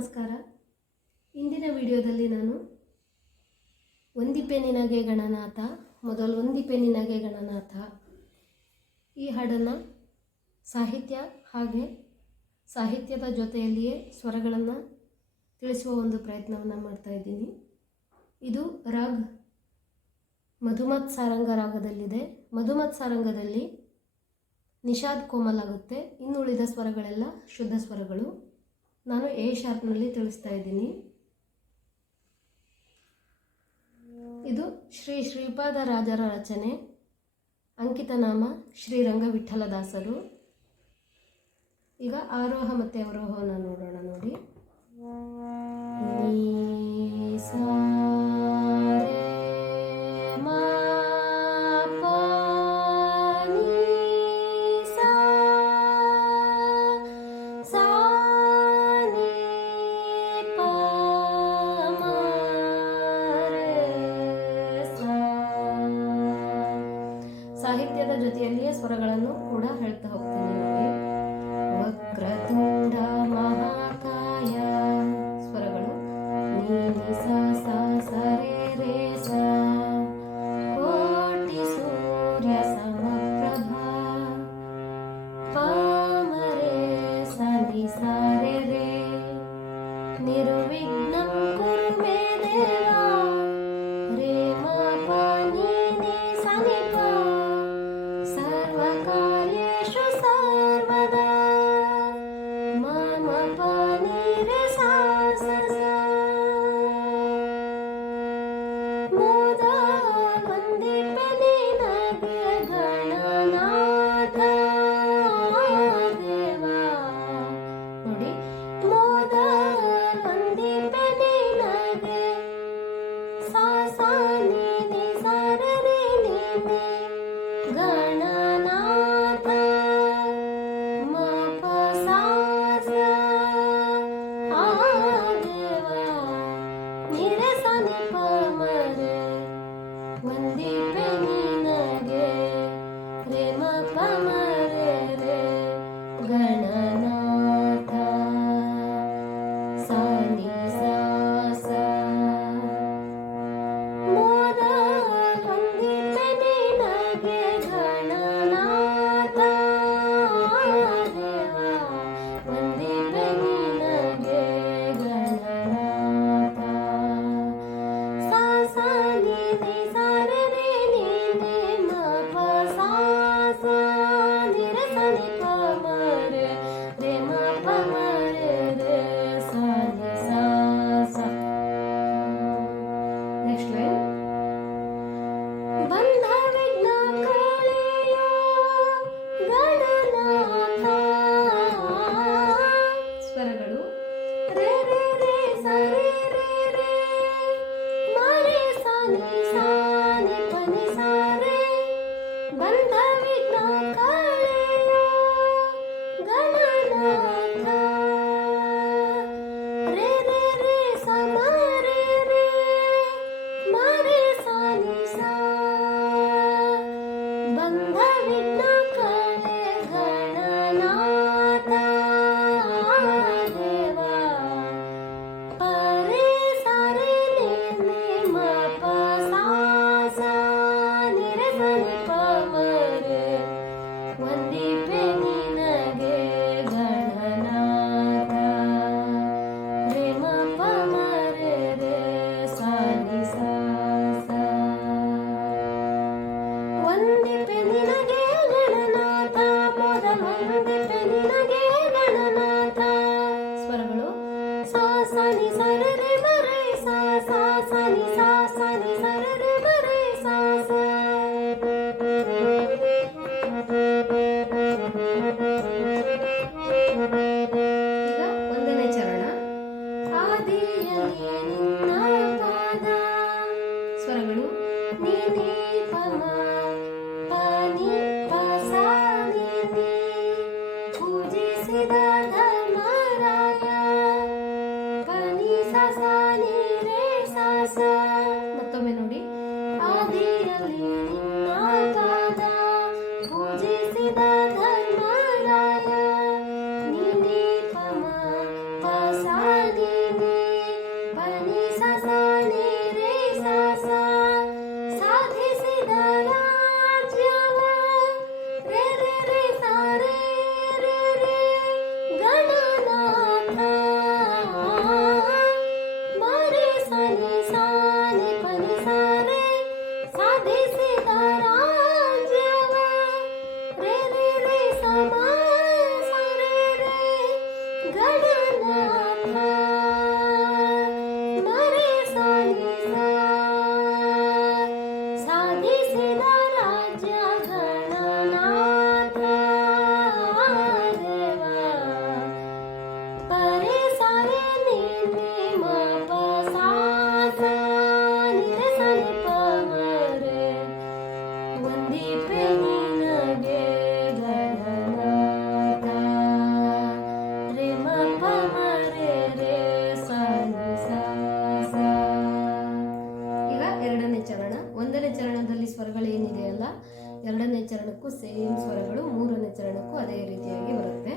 ನಮಸ್ಕಾರ. ಇಂದಿನ ವಿಡಿಯೋದಲ್ಲಿ ನಾನು ಒಂದಿಪೆ ನಿನಗೆ ಗಣನಾಥ, ಮೊದಲು ಒಂದಿಪೆ ನಿನಗೆ ಗಣನಾಥ. ಈ ಹಾಡನ್ನು ಸಾಹಿತ್ಯ ಹಾಗೆ ಸಾಹಿತ್ಯದ ಜೊತೆಯಲ್ಲಿಯೇ ಸ್ವರಗಳನ್ನು ತಿಳಿಸುವ ಒಂದು ಪ್ರಯತ್ನವನ್ನು ಮಾಡ್ತಾ ಇದ್ದೀನಿ. ಇದು ರಾಗ್ ಮಧುಮತ್ ಸಾರಂಗ ರಾಗದಲ್ಲಿದೆ. ಮಧುಮತ್ ಸಾರಂಗದಲ್ಲಿ ನಿಷಾದ್ ಕೋಮಲಾಗುತ್ತೆ ಇನ್ನುಳಿದ ಸ್ವರಗಳೆಲ್ಲ ಶುದ್ಧ ಸ್ವರಗಳು. ನಾನು ಎ ಶಾರ್ಪ್ನಲ್ಲಿ ತಿಳಿಸ್ತಾ ಇದ್ದೀನಿ. ಇದು ಶ್ರೀ ಶ್ರೀಪಾದ ರಾಜರ ರಚನೆ. ಅಂಕಿತ ನಾಮ ಶ್ರೀರಂಗ ವಿಠಲದಾಸರು ಈಗ ಆರೋಹ ಮತ್ತು ಅವರೋಹವನ್ನು ನೋಡೋಣ ನೋಡಿ. ಕೂಡ ಹೇಳ್ತಾ ಹೋಗ್ತೀನಿ ವಕ್ರತುಂಡ Bandera. ಇದೆಯಲ್ಲ ಎರಡನೇ ಚರಣಕ್ಕೂ ಸೇಮ್ ಸ್ವರಗಳು ಮೂರನೇ ಚರಣಕ್ಕೂ ಅದೇ ರೀತಿಯಾಗಿ ಬರುತ್ತೆ.